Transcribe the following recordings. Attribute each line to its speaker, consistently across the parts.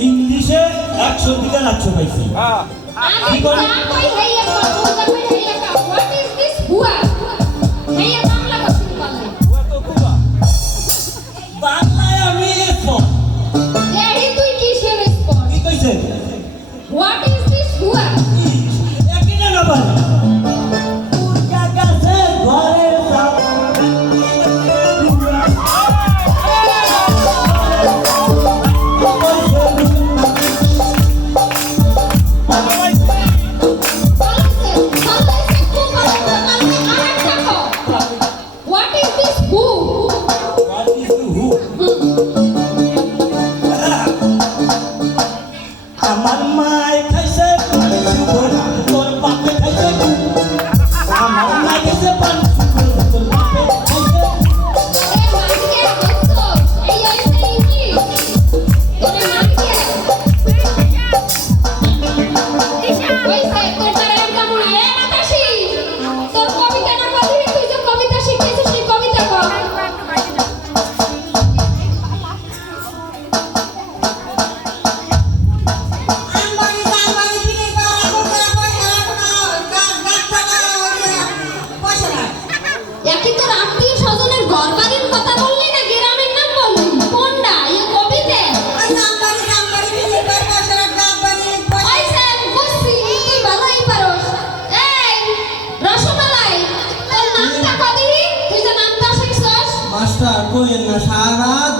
Speaker 1: ইংলিশে একশো টিকা লাগছে পাইছি।
Speaker 2: হ্যাঁ।
Speaker 1: কি
Speaker 3: করি?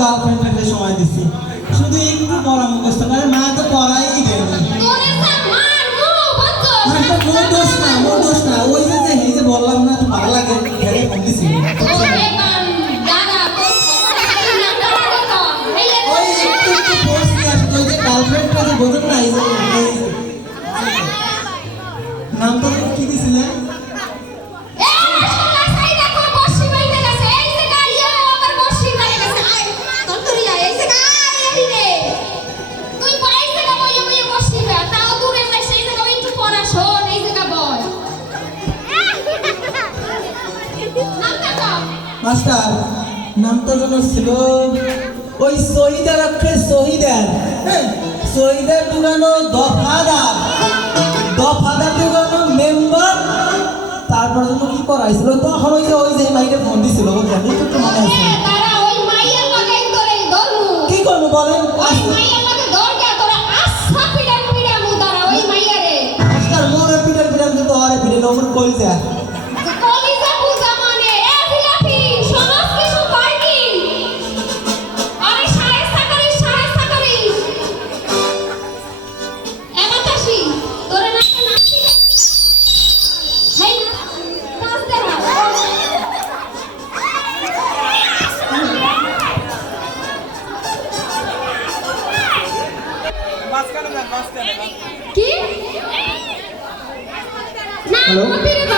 Speaker 4: গার্লফ্রেন্ড সময় দিছি। শুধু একটু পড়া মুখস্থ করে মা তো পড়াই দেয় না
Speaker 2: মোর
Speaker 4: দোষ না মোর দোষ না। মাস্টার নামটা যেন ছিল ওই শহীদের অক্ষরে শহীদের শহীদের হ্যাঁ, ডুগানো দফাদার। দফাদার ডুগানো মেম্বার। তারপর যেন কি করাইছিল তখন ওই যে ওই যে মাইকে ফোন দিছিল বুঝলেন? তো মনে আছে। কি করব বলেন? পিটার পিটার কিন্তু
Speaker 2: অরে
Speaker 4: Hello?
Speaker 2: Hello?